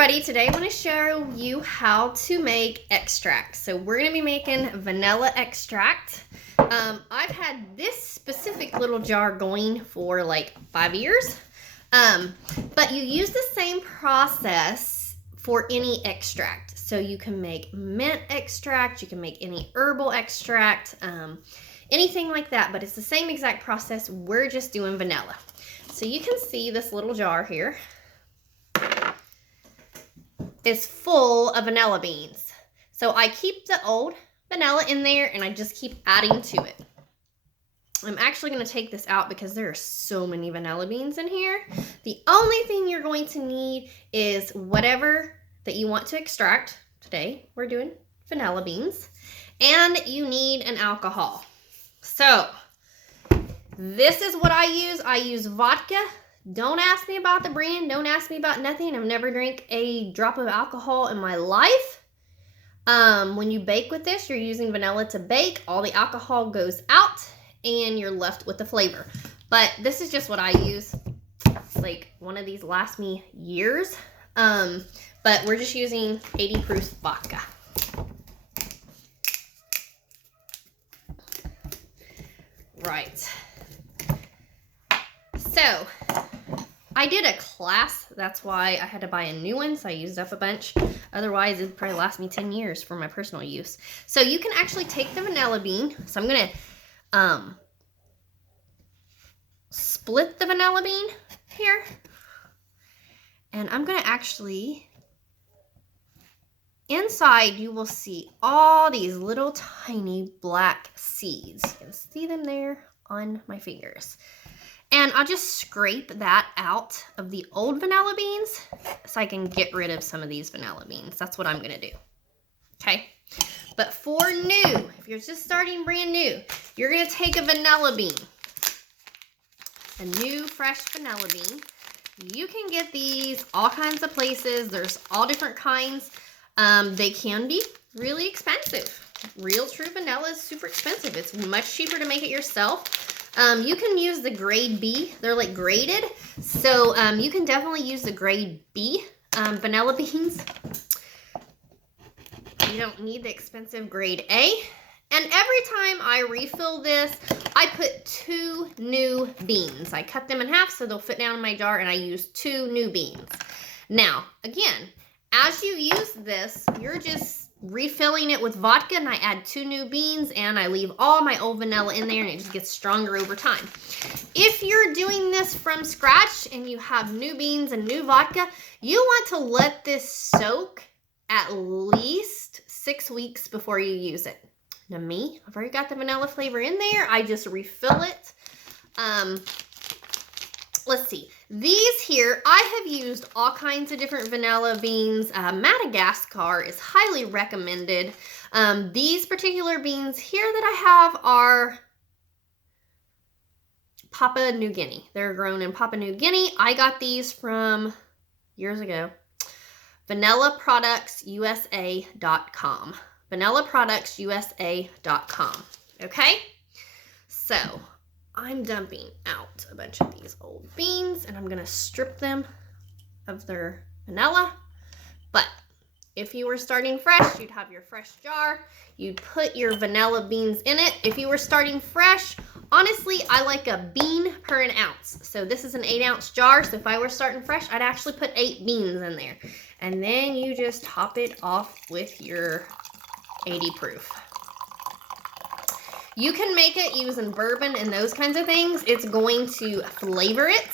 everybody, today I want to show you how to make extract. So we're going to be making vanilla extract. I've had this specific little jar going for like 5 years, but you use the same process for any extract. So you can make mint extract, you can make any herbal extract, anything like that, but it's the same exact process. We're just doing vanilla. So you can see this little jar here is full of vanilla beans. So I keep the old vanilla in there and I just keep adding to it. I'm actually going to take this out because there are so many vanilla beans in here. The only thing you're going to need is whatever that you want to extract. Today we're doing vanilla beans. And you need an alcohol. So this is what I use. I use vodka. Don't ask me about the brand. Don't ask me about nothing. I've never drank a drop of alcohol in my life. When you bake with this, you're using vanilla to bake. All the alcohol goes out and you're left with the flavor. But this is just what I use. Like, one of these lasts me years. But we're just using 80 proof vodka. Right. So I did a class, that's why I had to buy a new one, so I used up a bunch. Otherwise, it'd probably last me 10 years for my personal use. So you can actually take the vanilla bean. So I'm going to split the vanilla bean here. And I'm going to actually, inside you will see all these little tiny black seeds. You can see them there on my fingers. And I'll just scrape that out of the old vanilla beans so I can get rid of some of these vanilla beans. That's what I'm going to do. Okay. But for new, if you're just starting brand new, you're going to take a vanilla bean, a new fresh vanilla bean. You can get these all kinds of places. There's all different kinds. They can be really expensive. Real true vanilla is super expensive. It's much cheaper to make it yourself. You can use the grade B. They're like graded. So you can definitely use the grade B vanilla beans. You don't need the expensive grade A. And every time I refill this, I put 2 new beans. I cut them in half so they'll fit down in my jar, and I use 2 new beans. Now, again, as you use this, you're just refilling it with vodka, and I add 2 new beans, and I leave all my old vanilla in there, and it just gets stronger over time. If you're doing this from scratch and you have new beans and new vodka, you want to let this soak at least 6 weeks before you use it. Now me, I've already got the vanilla flavor in there. I just refill it. Let's see. These here, I have used all kinds of different vanilla beans. Madagascar is highly recommended. These particular beans here that I have are Papua New Guinea. They're grown in Papua New Guinea. I got these from years ago. VanillaProductsUSA.com. VanillaProductsUSA.com. Okay? So I'm dumping out a bunch of these old beans, and I'm going to strip them of their vanilla. But if you were starting fresh, you'd have your fresh jar. You'd put your vanilla beans in it. If you were starting fresh, honestly, I like a bean per an ounce. So this is an 8-ounce jar. So if I were starting fresh, I'd actually put 8 beans in there. And then you just top it off with your 80 proof. You can make it using bourbon and those kinds of things. It's going to flavor it.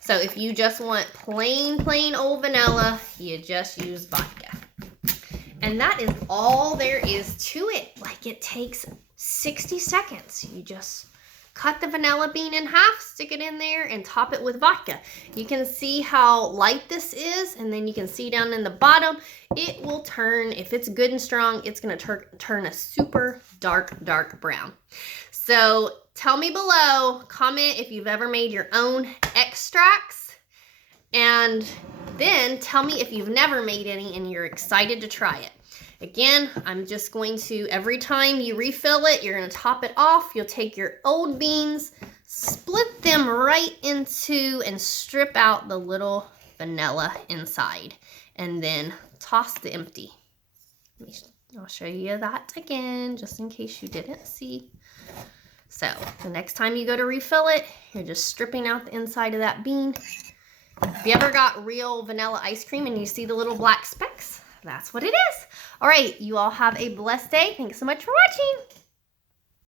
So if you just want plain old vanilla, you just use vodka. And that is all there is to it. Like, it takes 60 seconds. You just cut the vanilla bean in half, stick it in there, and top it with vodka. You can see how light this is, and then you can see down in the bottom, it will turn, if it's good and strong, it's going to turn a super dark brown. So tell me below, comment if you've ever made your own extracts, and then tell me if you've never made any and you're excited to try it. Again, I'm just going to, every time you refill it, you're going to top it off. You'll take your old beans, split them right into, and strip out the little vanilla inside. And then toss the empty. I'll show you that again, just in case you didn't see. So the next time you go to refill it, you're just stripping out the inside of that bean. If you ever got real vanilla ice cream and you see the little black specks, that's what it is. All right, you all have a blessed day. Thanks so much for watching.